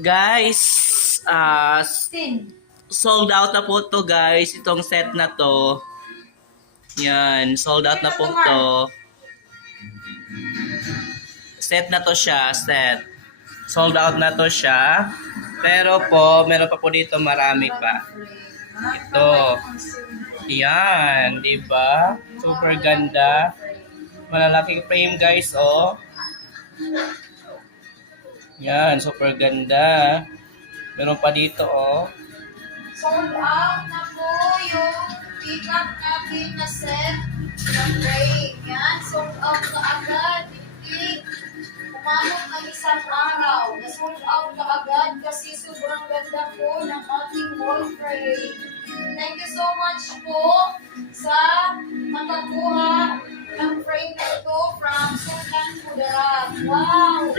Guys, Tin. sold out na po to guys. Itong set na to. Yan, sold out na po to. Set na to siya, set. Sold out na to siya. Pero po, meron pa po dito marami pa. Ito. Yan, di ba? Super ganda. Malalaking frame guys, oh. Yan, super ganda. Meron pa dito, oh. Sold out na po yung pick-up natin na set ng frame. Yan, sold out na agad. Hindi umabot ng isang araw. Na-sold out na agad kasi sobrang ganda po ng ating wall frame. Thank you so much po sa nakakuha ng frame na ito from Sultan Kudarat. Wow!